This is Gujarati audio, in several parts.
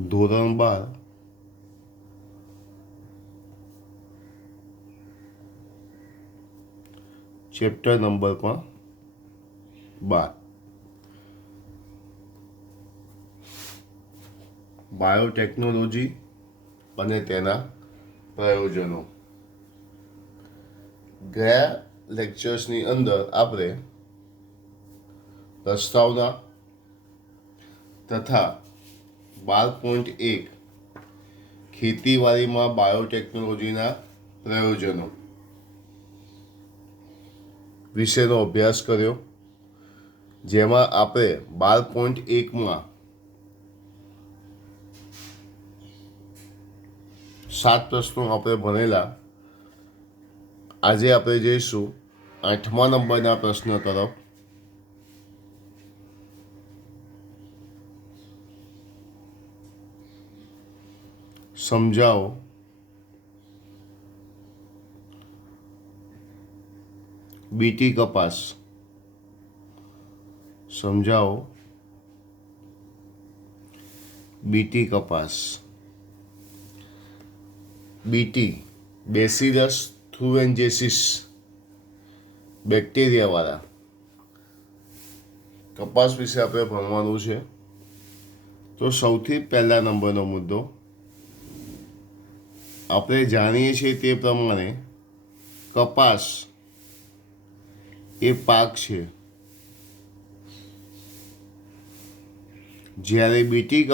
ધોરણ 12 ચેપ્ટર નંબર પણ 12 બાયોટેકનોલોજી અને તેના પ્રયોજનો. ગયા લેક્ચર્સની અંદર આપણે પ્રસ્તાવના તથા 12.1 ખેતીવાડીમાં બાયોટેકનોલોજીના પ્રયોજનો વિશેનો અભ્યાસ કર્યો, જેમાં આપણે 12.1માં 7 પ્રશ્નો આપણે ભણેલા. આજે આપણે જઈશું 8મા નંબરના પ્રશ્ન તરફ. સમજાવો બીટી કપાસ. સમજાવો બીટી કપાસ. બીટી બેસિલસ થ્રુએન્જેસિસ બેક્ટેરિયાવાળા કપાસ વિશે આપણે ભણવાનું છે. તો સૌથી પહેલા નંબરનો મુદ્દો, આપણે જાણીએ છીએ તે પ્રમાણે કપાસ એ પાક છે, જ્યારે બીટી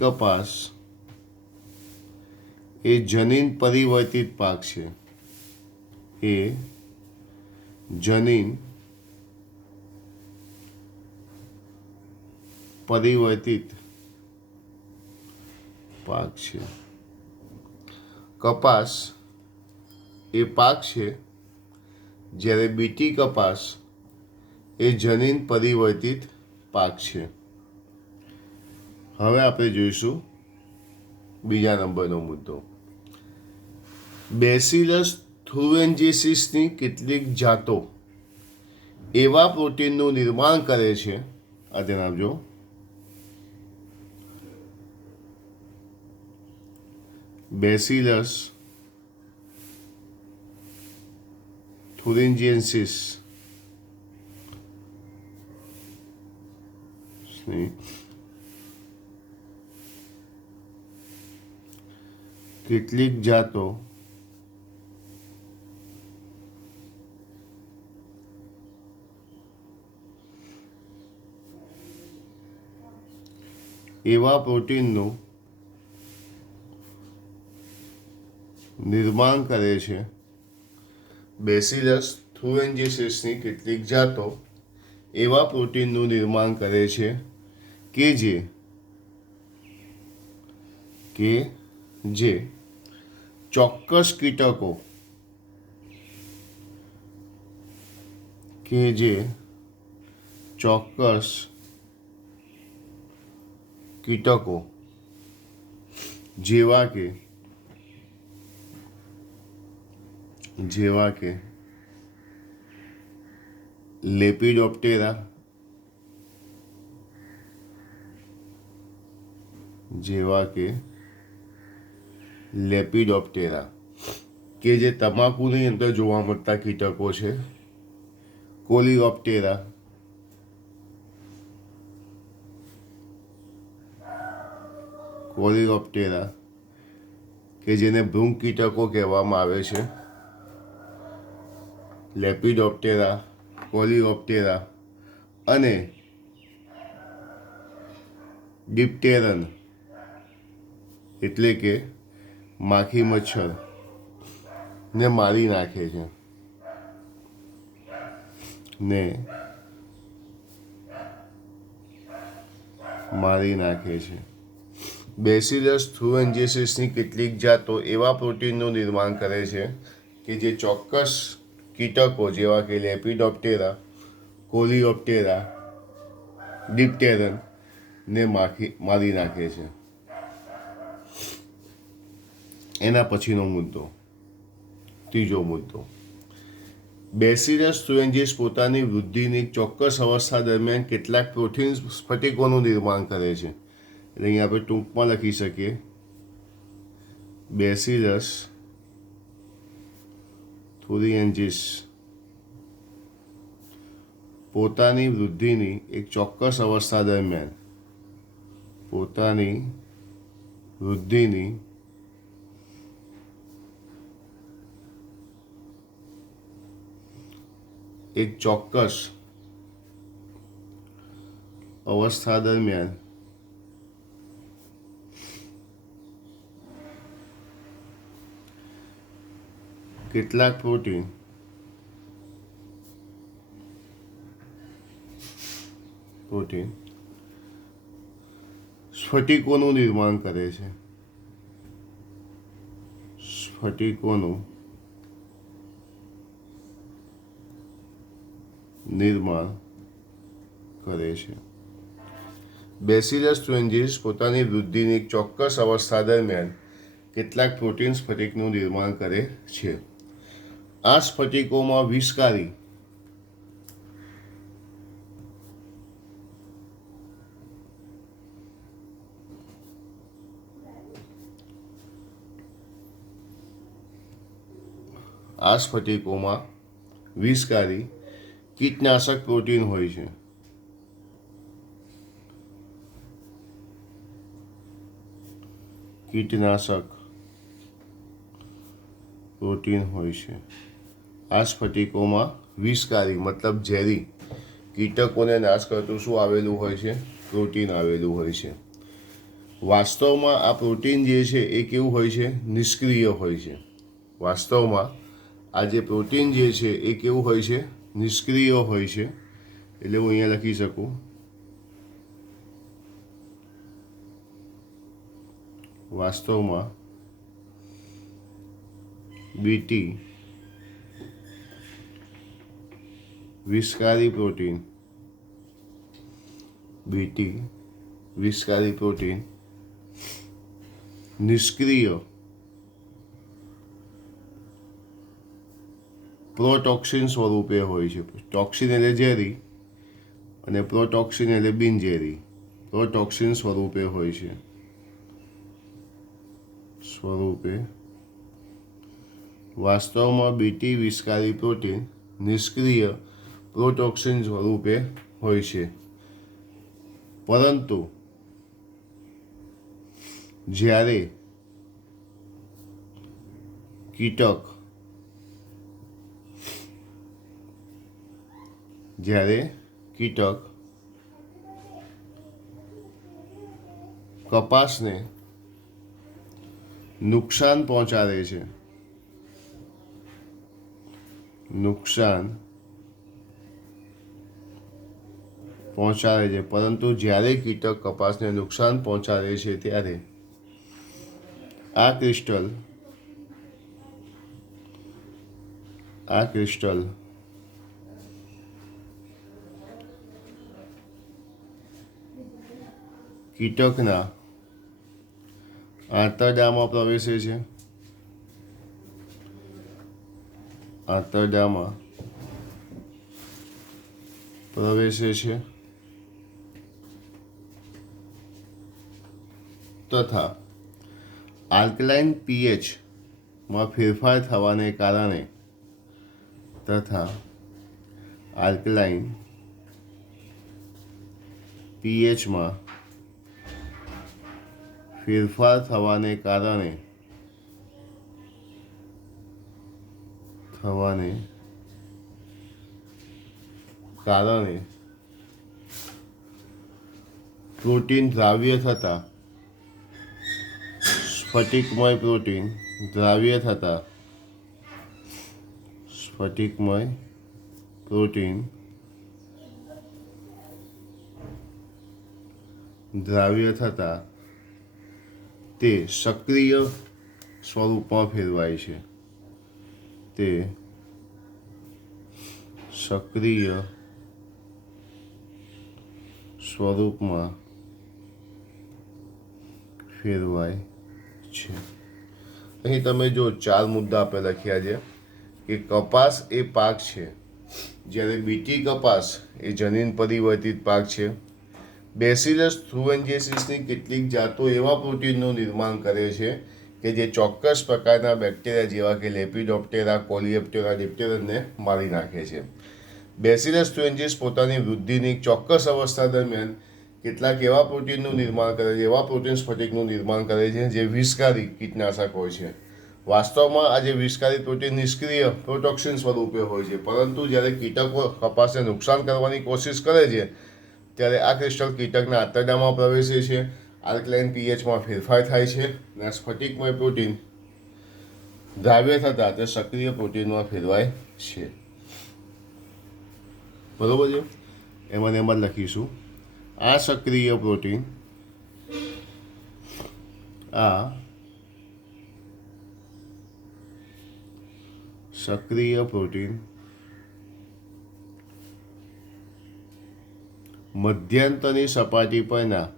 કપાસ એ જનીન પરિવર્તિત પાક છે. એ જનીન પરિવર્તિત પાક છે. કપાસ એ પાક છે, જ્યારે બીટી કપાસ એ જનીન પરિવર્તિત પાક છે. હવે આપણે જોઈશું બીજા નંબરનો મુદ્દો. બેસિલસ થ્રુએન્જેસિસની કેટલીક જાતો એવા પ્રોટીનનું નિર્માણ કરે છે, આ ધ્યાન આપજો. બેસિલસ થ્રુએન્જેસિસ કેટલીક જાતો એવા પ્રોટીનનું નિર્માણ કરે છે. બેસિલસ થ્રુએન્જેસિસની કેટલીક જાતો એવા પ્રોટીનનું નિર્માણ કરે છે કે જે ચોક્કસ કીટકો જેવા કે લેપિડોપ્ટેરા, કે જે તમાકુની અંદર જોવા મળતા કીટકો છે. કોલિઓપ્ટેરા, કે જેને ભૃંગ કીટકો કહેવામાં આવે છે. લેપિડોપ્ટેરા, કોલિઓપ્ટેરા અને ડિપ્ટેરન એટલે કે માખી મચ્છર ને મારી નાખે છે. બેસિલસ થ્રુએન્જેસિસની કેટલીક જાતો એવા પ્રોટીનનું નિર્માણ કરે છે કે જે ચોક્કસ કીટકો જેવા કે લેપિડોપ્ટેરા, કોલિઓપ્ટેરા, ડિપ્ટેરન ને મારી નાખે છે. એના પછીનો મુદ્દો, ત્રીજો મુદ્દો, બેસિલસ થુરિન્જીસ પોતાની વૃદ્ધિની ચોક્કસ અવસ્થા દરમિયાન કેટલાક પ્રોટીન સ્ફટિકોનું નિર્માણ કરે છે. એટલે અહીંયા આપણે ટૂંકમાં લખી શકીએ બેસિલસ થુરિન્જીસ પોતાની વૃદ્ધિની એક ચોક્કસ અવસ્થા દરમિયાન પોતાની વૃદ્ધિની એક ચોક્કસ અવસ્થા દરમિયાન કેટલાક પ્રોટીન સ્ફટિકોનું નિર્માણ કરે છે. સ્ફટિકોનું નિર્માણ કરે છે. બેસિલસ થુરિન્જીસ પોતાની વૃદ્ધિની એક ચોક્કસ અવસ્થા દરમિયાન કેટલાક પ્રોટીન સ્ફટિકનું નિર્માણ કરે છે. આ સ્ફટિકોમાં વિષકારી કીટનાશક પ્રોટીન હોય છે. આ સ્ફટિકોમાં વિષકારી મતલબ ઝેરી કીટકોને નાશ કરતું શું આવેલું હોય છે? પ્રોટીન આવેલું હોય છે. વાસ્તવમાં આ પ્રોટીન જે છે એ કેવું હોય છે? નિષ્ક્રિય હોય છે. વાસ્તવમાં આ જે પ્રોટીન જે છે એ કેવું હોય છે? નિષ્ક્રિય હોય છે. એટલે હું અહીંયા લખી શકું વાસ્તવમાં બીટી વિષકારી પ્રોટીન નિષ્ક્રિય પ્રોટોક્સિન સ્વરૂપે હોય છે. ટોક્સિન એટલે ઝેરી અને પ્રોટોક્સિન એટલે બિનઝેરી. પ્રોટોક્સિન સ્વરૂપે હોય છે. વાસ્તવમાં બીટી વિષકારી પ્રોટીન નિષ્ક્રિય પ્રોટોક્સિન સ્વરૂપે હોય છે. પરંતુ જ્યારે કીટક કપાસને નુકસાન પહોંચાડે છે પરંતુ જ્યારે કીટક કપાસને નુકસાન પહોંચાડે છે ત્યારે આ ક્રિસ્ટલ કીટકના આંતરડામાં પ્રવેશે છે તથા આલ્કલાઇન પીએચમાં ફેરફાર થવાને કારણે પ્રોટીન દ્રાવ્ય થતા સ્ફટિકમય પ્રોટીન દ્રાવ્ય થતા તે સક્રિય સ્વરૂપમાં ફેરવાય છે. અહીં તમે જો 4 મુદ્દા આપણે લખ્યા છે કે કપાસ એ પાક છે, જ્યારે બીટી કપાસ એ જનીન પરિવર્તિત પાક છે. બેસિલસ થ્રુએન્જેસિસની કેટલીક જાતો એવા પ્રોટીનનું નિર્માણ કરે છે કે જે ચોક્કસ પ્રકારના બેક્ટેરિયા જેવા કે લેપિડોપ્ટેરા, કોલિયોપ્ટેરા, ડિપ્ટેરનને મારી નાખે છે. બેસિલસ થ્રુએન્જીસ પોતાની વૃદ્ધિની ચોક્કસ અવસ્થા દરમિયાન કેટલાક એવા પ્રોટીનનું નિર્માણ કરે છે, એવા પ્રોટીન સ્ફટિકનું નિર્માણ કરે છે જે વિષકારી કીટનાશક હોય છે. વાસ્તવમાં આ જે વિષકારી પ્રોટીન નિષ્ક્રિય પ્રોટોક્સિન સ્વરૂપે હોય છે, પરંતુ જ્યારે કીટકો કપાસને નુકસાન કરવાની કોશિશ કરે છે ત્યારે આ ક્રિસ્ટલ કીટકના આંતરડામાં પ્રવેશે છે, આલ્કલાઇન પીએચમાં ફેરફાર થાય છે અને સ્ફટિકમય પ્રોટીન દ્રાવ્ય થતાં તે સક્રિય પ્રોટીનમાં ફેરવાય છે. બરોબર છે? એમાં લખીશું આ સક્રિય પ્રોટીન મધ્યાંતરની સપાટી પરના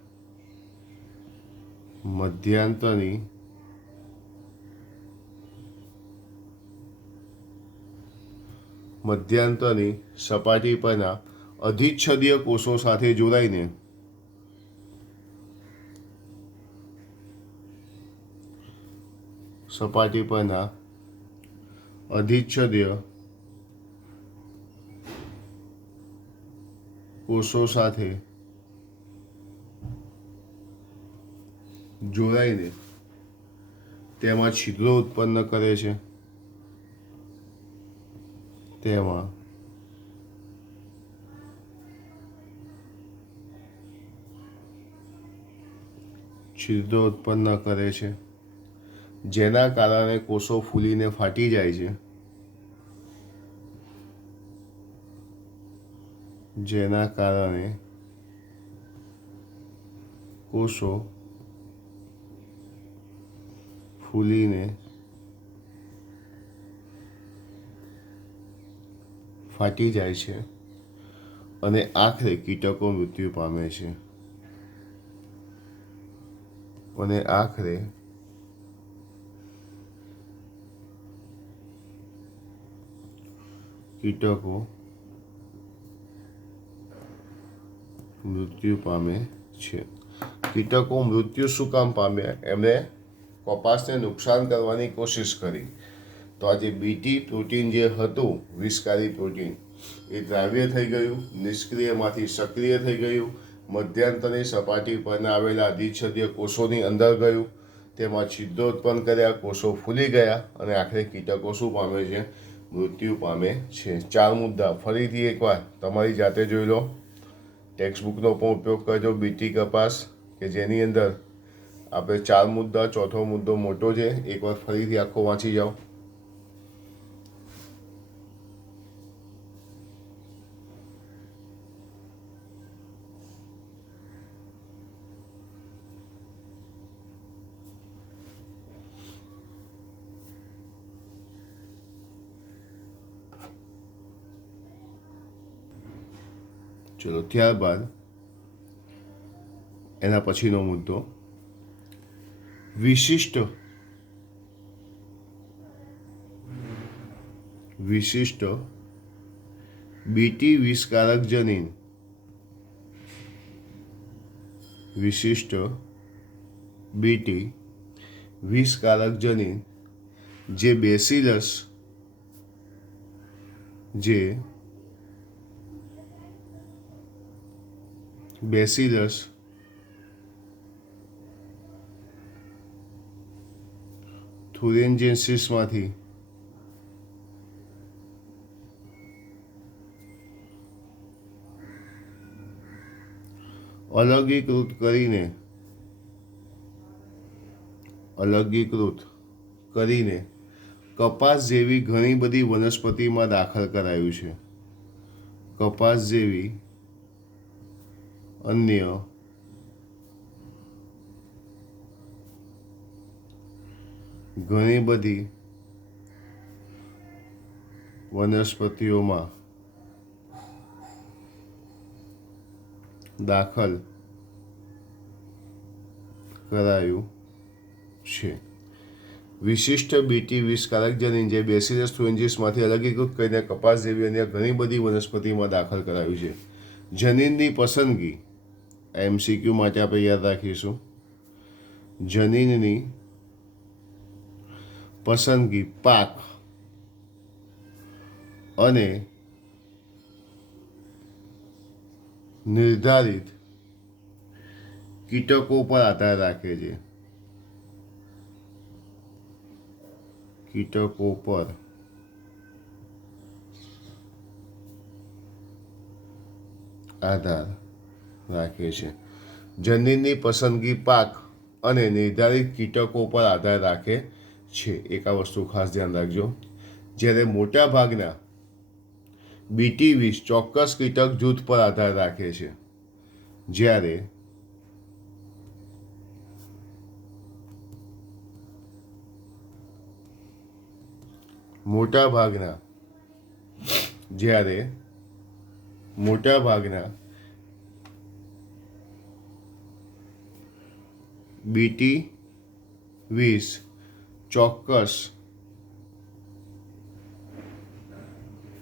અધિચ્છદીય કોષો સાથે જોડાઈને તેમાં છિદ્રો ઉત્પન્ન કરે છે. જેના કારણે કોષો ફૂલીને ફાટી જાય છે. અને આખરે કીટકો મૃત્યુ પામે છે. કીટકો મૃત્યુ શું કામ પામ્યા? એમણે કપાસને નુકસાન કરવાની કોશિશ કરી. તો આ જે બીટી પ્રોટીન જે હતું, વિષકારી પ્રોટીન, એ દ્રાવ્ય થઈ ગયું, નિષ્ક્રિયમાંથી સક્રિય થઈ ગયું, મધ્યાંતરની સપાટી પરના આવેલા અધિચ્છદીય કોષોની અંદર ગયું, તેમાં છિદ્રો ઉત્પન્ન કર્યા, કોષો ફૂલી ગયા અને આખરે કીટકો શું પામે છે? મૃત્યુ પામે છે. 4 મુદ્દા ફરીથી એકવાર તમારી જાતે જોઈ લો. ટેક્સ્ટ બુકનો પણ ઉપયોગ કરજો. બીટી કપાસ કે જેની અંદર આપણે 4 મુદ્દા, ચોથો મુદ્દો મોટો છે, એકવાર ફરીથી આખો વાંચી જાઓ. ચલો, ત્યારબાદ એના પછીનો મુદ્દો વિશિષ્ટ બીટી વિષકારક જનીન. જે બેસિલસ થુરેન્જેન્સિસમાંથી અલગીકૃત કરીને કપાસ જેવી ઘણી બધી વનસ્પતિમાં દાખલ કરાયું છે. કપાસ જેવી અન્ય ઘણી બધી વનસ્પતિઓમાં દાખલ કરાયું છે. વિશિષ્ટ બીટી વિષકારક જનીન જે બેસિલસ થ્રુએન્જીસમાંથી અલગીકૃત કરીને કપાસ જેવી અન્ય ઘણી બધી વનસ્પતિમાં દાખલ કરાયું છે. જનીનની પસંદગી MCQ માટે આપણે યાદ રાખીશું. જનીનની પસંદગી પાક અને નિર્ધારિત કીટકો પર આધાર રાખે છે. કીટકો પર આધાર રાખે છે. જનીનની પસંદગી પાક અને નિર્ધારિત કીટકો પર આધાર રાખે છે. એક આ વસ્તુ ખાસ ધ્યાન રાખજો. જ્યારે મોટા ભાગના બીટી વિષ ચોક્કસ કીટક જૂથ પર આધાર રાખે છે. જ્યારે મોટા ભાગના બીટી વિષ ચોક્કસ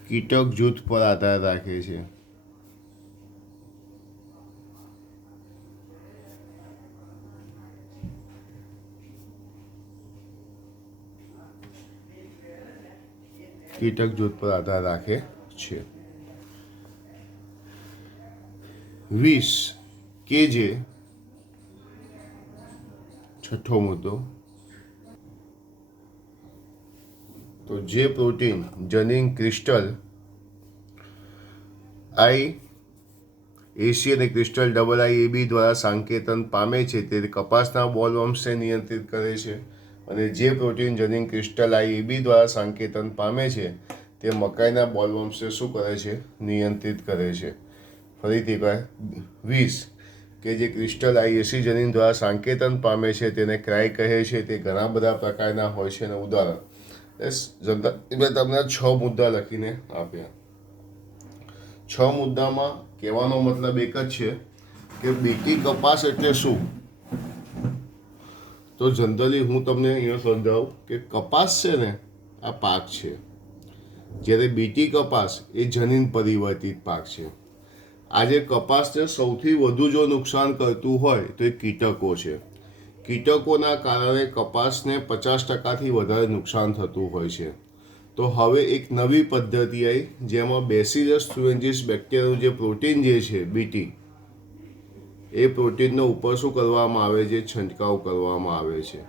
કીટક જૂથ પર આધાર રાખે છે. કીટક જૂથ પર આધાર રાખે છે. વિષ કે જે છઠ્ઠો મુદ્દો, તો જે પ્રોટીન જનીન ક્રિસ્ટલ IAC અને ક્રિસ્ટલ IIAB દ્વારા સંકેતન પામે છે તે કપાસના બોલવર્મ્સને નિયંત્રિત કરે છે, અને જે પ્રોટીન જનીન ક્રિસ્ટલ IAB દ્વારા સંકેતન પામે છે તે મકાઈના બોલવર્મ્સને શું કરે છે? નિયંત્રિત કરે છે. ફરીથી કહે, વિષ કે જે ક્રિસ્ટલ IAC જનીન દ્વારા સંકેતન પામે છે તેને ક્રાય કહે છે. તે ઘણા બધા પ્રકારના હોય છે. અને ઉદાહરણ મેં તમને 6 મુદ્દા લખીને આપ્યા. 6 મુદ્દામાં કહેવાનો મતલબ એક જ છે કે બીટી કપાસ એટલે શું. તો જનરલી હું તમને અહીંયા સમજાવું કે કપાસ છે ને આ પાક છે, જ્યારે બીટી કપાસ એ જનીન પરિવર્તિત પાક છે. આજે કપાસને સૌથી વધુ જો નુકસાન કરતું હોય તો એ કીટકો છે. કીટકોના કારણે કપાસને 50%થી વધારે નુકસાન થતું હોય છે. તો હવે એક નવી પદ્ધતિ આવી જેમાં બેસિલસ થ્રુએન્જીસ બેક્ટેરિયાનું જે પ્રોટીન જે છે બીટી, એ પ્રોટીનનો ઉપર શું કરવામાં આવે છે? છંટકાવ કરવામાં આવે છે.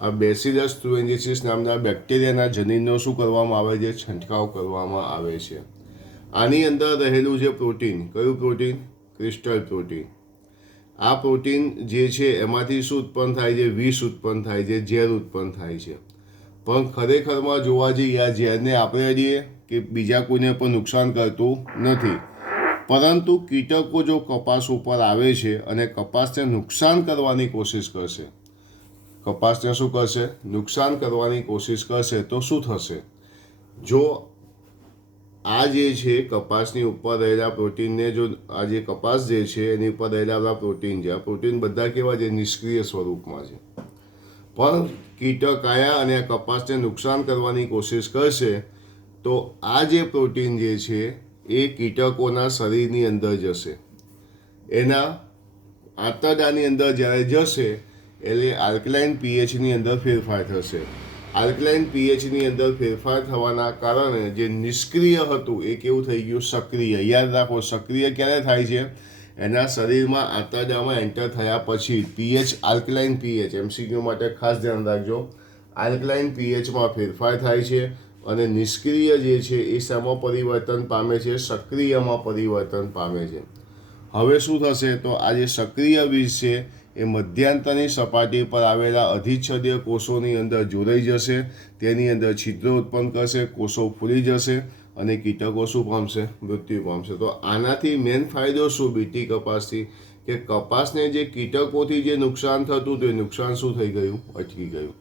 આ બેસિલસ થ્રુએન્જીસિસ નામના બેક્ટેરિયાના જનીનનો શું કરવામાં આવે છે? છંટકાવ કરવામાં આવે છે. આની અંદર રહેલું જે પ્રોટીન, કયું પ્રોટીન? Crystal protein. આ પ્રોટીન જે છે એમાંથી શું ઉત્પન્ન થાય છે? વિષ ઉત્પન્ન થાય છે, ઝેર ઉત્પન્ન થાય છે. પણ ખરેખરમાં જોવા જઈએ આ ઝેરને આપણે અડીએ કે બીજા કોઈને પણ નુકસાન કરતું નથી, પરંતુ કીટકો જો કપાસ ઉપર આવે છે અને કપાસને નુકસાન કરવાની કોશિશ કરશે, કપાસને શું કરશે? નુકસાન કરવાની કોશિશ કરશે, તો શું થશે? જો આ જે છે કપાસની ઉપર રહેલા પ્રોટીનને, જો આ જે કપાસ જે છે એની ઉપર રહેલા પ્રોટીન છે, આ પ્રોટીન બધા કેવા છે? નિષ્ક્રિય સ્વરૂપમાં છે. પણ કીટક આવ્યા અને આ કપાસને નુકસાન કરવાની કોશિશ કરશે, તો આ જે પ્રોટીન જે છે એ કીટકોના શરીરની અંદર જશે. એના આંતરડાની અંદર જ્યારે જશે એટલે આલ્કલાઇન પીએચની અંદર ફેરફાર થશે. આલ્કલાઇન પીએચની અંદર ફેરફાર થવાના કારણે જે નિષ્ક્રિય હતું એ કેવું થઈ ગયું? સક્રિય. યાદ રાખો, સક્રિય ક્યારે થાય છે? એના શરીરમાં આંતરડામાં એન્ટર થયા પછી. પીએચ આલ્કલાઇન પીએચ, MCQ માટે ખાસ ધ્યાન રાખજો. આલ્કલાઇન પીએચમાં ફેરફાર થાય છે અને નિષ્ક્રિય જે છે એ શેમાં પરિવર્તન પામે છે? સક્રિયમાં પરિવર્તન પામે છે. હવે શું થશે? તો આ જે સક્રિય વિષ છે એ મધ્યાંતરની સપાટી પર આવેલા અધિચ્છદીય કોષોની અંદર જોડાઈ જશે, તેની અંદર છિદ્રો ઉત્પન્ન કરશે, કોષો ફૂલી જશે અને કીટકો શું પામશે? મૃત્યુ પામશે. તો આનાથી મેન ફાયદો શું બીટી કપાસથી? કે કપાસને જે કીટકોથી જે નુકસાન થતું તે નુકસાન શું થઈ ગયું? અટકી ગયું.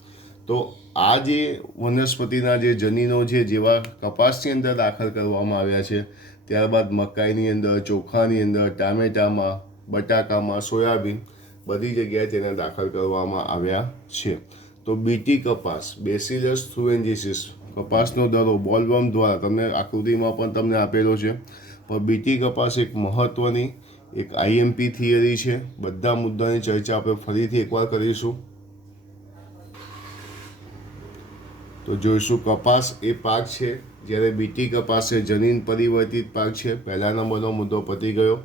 તો આ જે વનસ્પતિના જે જનીનો છે જેવા કપાસની અંદર દાખલ કરવામાં આવ્યા છે, ત્યારબાદ મકાઈની અંદર, ચોખાની અંદર, ટામેટામાં, બટાકામાં, સોયાબીન, બધી જગ્યાએ તેને દાખલ કરવામાં આવ્યા છે. તો બીટી કપાસ બેસિલસ થ્રુએન્જીસિસ કપાસનો દરો બોલવર્મ દ્વારા તમને આકૃતિમાં પણ તમને આપેલો છે. પણ બીટી કપાસ એક મહત્ત્વની એક આઈએમપી થિયરી છે. બધા મુદ્દાની ચર્ચા આપણે ફરીથી એકવાર કરીશું. તો જોઈશું કપાસ એ પાક છે, જ્યારે બીટી કપાસ એ જનીન પરિવર્તિત પાક છે. પહેલા નંબરનો મુદ્દો પતી ગયો.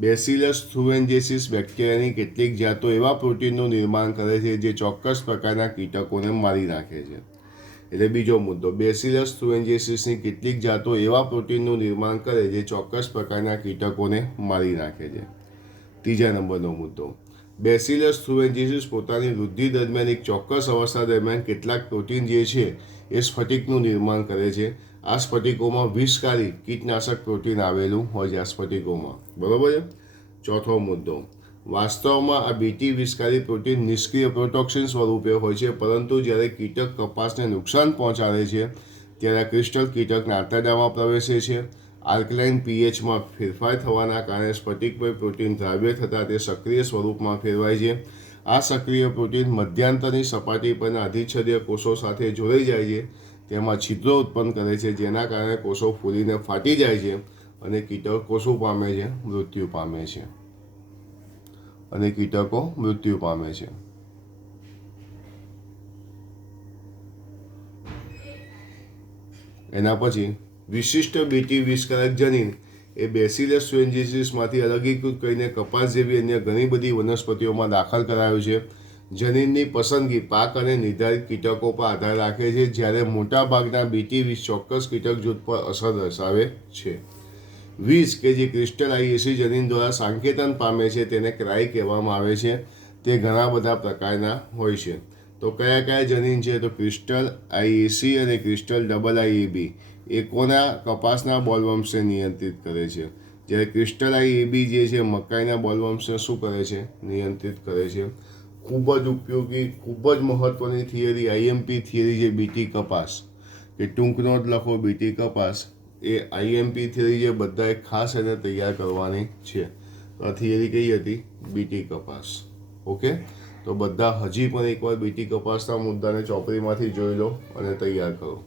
બેસિલસ થ્રુએન્જીસિસ બેક્ટેરિયાની કેટલીક જાતો એવા પ્રોટીનનું નિર્માણ કરે છે જે ચોક્કસ પ્રકારના કીટકોને મારી નાખે છે. એટલે બીજો મુદ્દો, બેસિલસ થ્રુએન્જીસિસની કેટલીક જાતો એવા પ્રોટીનનું નિર્માણ કરે જે ચોક્કસ પ્રકારના કીટકોને મારી નાખે છે. ત્રીજા નંબરનો મુદ્દો, બેસિલસ થ્રુએન્જીસિસ પોતાની વૃદ્ધિ દરમિયાન એક ચોક્કસ અવસ્થા દરમિયાન કેટલાક પ્રોટીન જે છે એ સ્ફટિકનું નિર્માણ કરે છે. આ સ્ફટિકોમાં વિષકારી કીટનાશક પ્રોટીન આવેલું હોય છે આ સ્ફટિકોમાં, બરાબર છે. ચોથો મુદ્દો, વાસ્તવમાં આ બીટી વિષકારી પ્રોટીન નિષ્ક્રિય પ્રોટોક્સિન સ્વરૂપે હોય છે, પરંતુ જ્યારે કીટક કપાસને નુકસાન પહોંચાડે છે ત્યારે આ ક્રિસ્ટલ કીટકના આંતરડામાં પ્રવેશે છે. આલ્કલાઇન પીએચમાં ફેરફાર થવાના કારણે સ્ફટિકમય પ્રોટીન દ્રાવ્ય થતાં તે સક્રિય સ્વરૂપમાં ફેરવાય છે. આ સક્રિય પ્રોટીન મધ્યાંતરની સપાટી પરના અધિચ્છદીય કોષો સાથે જોડાઈ જાય છે, તેમાં છિદ્રો ઉત્પન્ન કરે છે, જેના કારણે કોષો ફૂલીને ફાટી જાય છે અને કીટકો શું પામે છે? મૃત્યુ પામે છે. અને કીટકો મૃત્યુ પામે છે. એના પછી વિશિષ્ટ બીટી વિષકારક જનીન એ બેસિલસ થ્રુએન્જીસિસમાંથી અલગીકૃત કરીને કપાસ જેવી અન્ય ઘણી બધી વનસ્પતિઓમાં દાખલ કરાયું છે. જનીનની પસંદગી પાક અને નિર્ધારિત કીટકો પર આધાર રાખે છે, જ્યારે મોટાભાગના બીટી વિષ ચોક્કસ કીટક જૂથ પર અસર દર્શાવે છે. વિષ કે જે ક્રિસ્ટલ આઈએસી જનીન દ્વારા સાંકેતન પામે છે તેને ક્રાય કહેવામાં આવે છે. તે ઘણા બધા પ્રકારના હોય છે. તો કયા કયા જનીન છે? તો ક્રિસ્ટલ આઈએસી અને ક્રિસ્ટલ ડબલ આઈએબી એ કોના કપાસના બોલવર્મ્સને નિયંત્રિત કરે છે, જ્યારે ક્રિસ્ટલ આઈએબી જે છે મકાઈના બોલવર્મ્સને શું કરે છે? નિયંત્રિત કરે છે. ખૂબ જ ઉપયોગી, ખૂબ જ મહત્ત્વની થિયરી, આઈએમપી થિયરી છે બીટી કપાસ, કે ટૂંક નોંધ લખો બીટી કપાસ એ આઈએમપી થિયરી જે બધાએ ખાસ એને તૈયાર કરવાની છે. આ થિયરી કઈ હતી? બીટી કપાસ. ઓકે, તો બધા હજી પણ એકવાર બીટી કપાસના મુદ્દાને ચોપડીમાંથી જોઈ લો અને તૈયાર કરો.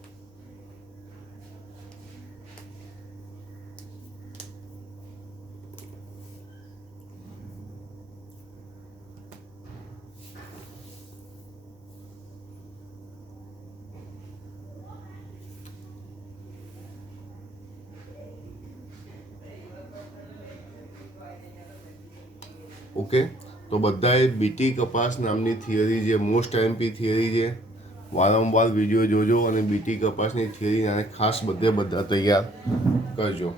ઓકે, તો બધાએ બીટી કપાસ નામની થિયરી જે મોસ્ટ આઈએમપી થિયરી છે, વારંવાર વિડીયો જોજો અને બીટી કપાસની થિયરી ખાસ બધા તૈયાર કરજો.